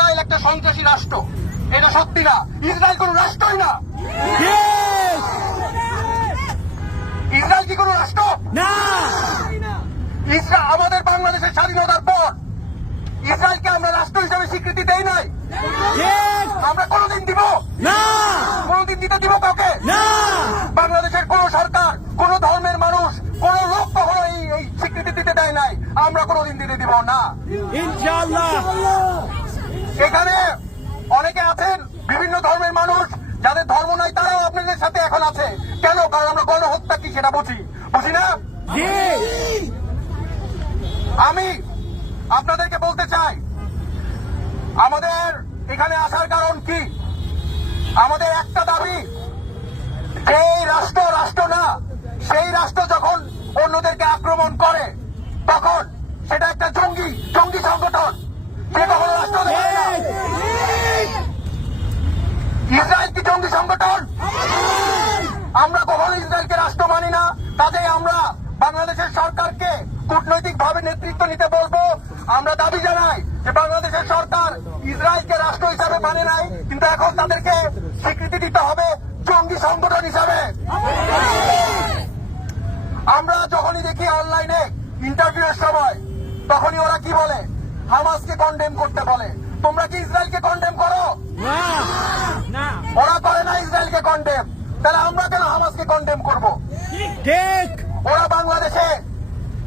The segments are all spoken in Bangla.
ইসরায়েল একটা সন্ত্রাসী রাষ্ট্র। এটা সত্যি না। ইসরায়েল কোন রাষ্ট্রই না। ইসরায়েল কি কোন রাষ্ট্র? না। ইসরায়েল আমাদের বাংলাদেশের স্বাধীনতার পর ইসরায়েলকে আমরা রাষ্ট্র হিসেবে স্বীকৃতি দেই নাই। আমরা কোনোদিন দিব? না। কোনোদিন দিতে দিব কাউকে? না। বাংলাদেশের কোন সরকার কোন ধর্মের মানুষ কোন লোক কখনো এই এই স্বীকৃতি দিতে দেয় নাই। আমরা কোনোদিন দিতে দিব না। ইনশাআল্লাহ। এখানে অনেকে আছেন বিভিন্ন ধর্মের মানুষ যাদের ধর্ম নাই তারাও আপনাদের সাথে এখন আছে। কেন? কারণ আমরা গণহত্যা কি সেটা বুঝি? বুঝি না? আমি আপনাদেরকে বলতে চাই আমাদের এখানে আসার কারণ কি? আমাদের একটা দাবি যেই রাষ্ট্র রাষ্ট্র না সেই রাষ্ট্র যখন অন্যদেরকে আক্রমণ করে তখন সেটা একটা জঙ্গি জঙ্গি সংগঠন সে কখনো রাষ্ট্র হতে পারে না। ইসরায়েল কি জঙ্গি সংগঠন আমরা কখনো ইসরায়েলকে রাষ্ট্র মানি না কাজেই আমরা বাংলাদেশের সরকারকে কূটনৈতিক ভাবে নেতৃত্ব নিতে বলব আমরা দাবি জানাই যে বাংলাদেশের সরকার ইসরায়েলকে রাষ্ট্র হিসাবে মানে নাই কিন্তু এখন তাদেরকে স্বীকৃতি দিতে হবে জঙ্গি সংগঠন হিসাবে। আমরা যখনই দেখি অনলাইনে ইন্টারভিউ এর সময় তখনই ওরা কি বলে? হামাসকে কন্ডেম করতে বলে। তোমরা কি ইসরায়েলকে কন্ডেম করো? ওরা করে না ইসরায়েলকে কন্ডেম তাহলে আমরা কেন হামাসকে কন্ডেম করব? ঠিক ওরা বাংলাদেশে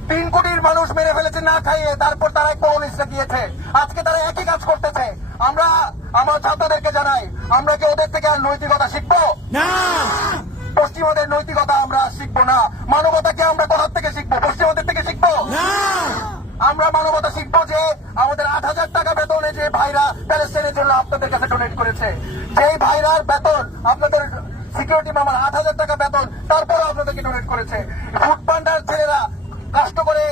তিন কোটির মানুষ মেরে ফেলেছে না খাইয়ে তারপর তারা কমিউনিস্টে গিয়েছে। আজকে তারা একই কাজ করতেছে। আমরা আমার ছাত্রদেরকে জানাই আমরা কি ওদের থেকে আর নৈতিকতা শিখব? না! পশ্চিমাদের নৈতিকতা আমরা শিখব না। মানবতা মানবতাকে আমরা কোথার থেকে শিখব? পশ্চিমাদের থেকে শিখব? আমরা মানবতা শিখব যে আমাদের আট হাজার টাকা বেতনে যে ভাইরা প্যালেস্টাইনের জন্য আপনাদের কাছে ডোনেট করেছে। যেই ভাইরার বেতন আপনাদের সিকিউরিটি মামার আট হাজার টাকা বেতন। তারপরেও আপনাদেরকে ডোনেট করেছে। ফুড পান্ডার ছেলেরা কষ্ট করে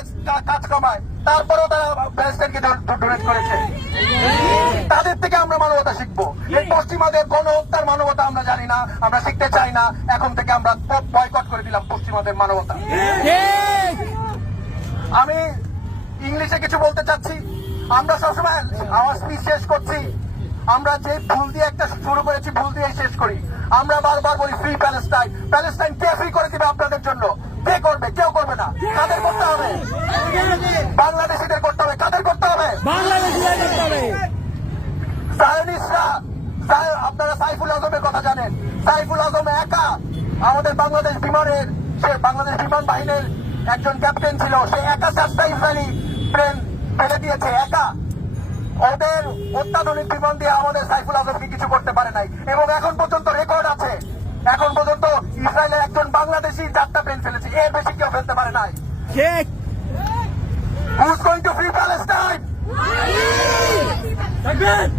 কাজ কামায়। তারপরেও তারা প্যালেস্টাইনকে ডোনেট করেছে। তাদের থেকে আমরা মানবতা শিখব। এই পশ্চিমাদের গণ হত্যার মানবতা আমরা জানি না, আমরা শিখতে চাই না। এখন থেকে আমরা বয়কট করে দিলাম পশ্চিমাদের মানবতা। আমি ইংলিশে কিছু বলতে চাচ্ছি। আমরা সবসময় আমার স্পিচ শেষ করছি। আমরা যে ভুল দিয়ে একটা শুরু করেছি ভুল দিয়ে শেষ করি। আমরা বারবার বলি ফ্রি প্যালেস্টাইন প্যালেস্টাইন কে ফ্রি করে দিবে আপনাদের জন্য? কে করবে? কেউ করবে না। কাদের করতে হবে? বাংলাদেশিদের করতে হবে। কাদের করতে হবে? আপনারা সাইফুল আজমের কথা জানেন। সাইফুল আজম একা আমাদের বাংলাদেশ বিমানের সে বাংলাদেশ বিমান বাহিনীর একজন ক্যাপ্টেন ছিল। সে একা চারটা ইসরায়েলি প্লেন ফেলে দিয়েছে একা। ওদের অত্যাধুনিক বিমান দিয়ে আমাদের সাইফুল আজমকে কিছু করতে পারে নাই এবং এখন পর্যন্ত রেকর্ড আছে এখন পর্যন্ত ইসরায়েলের একজন বাংলাদেশি চারটা প্লেন ফেলেছে এর বেশি কেউ ফেলতে পারে নাই Who's going to free Palestine? Yeah. Yeah. Yeah. Yeah. Yeah. Yeah. Yeah. থাকবেন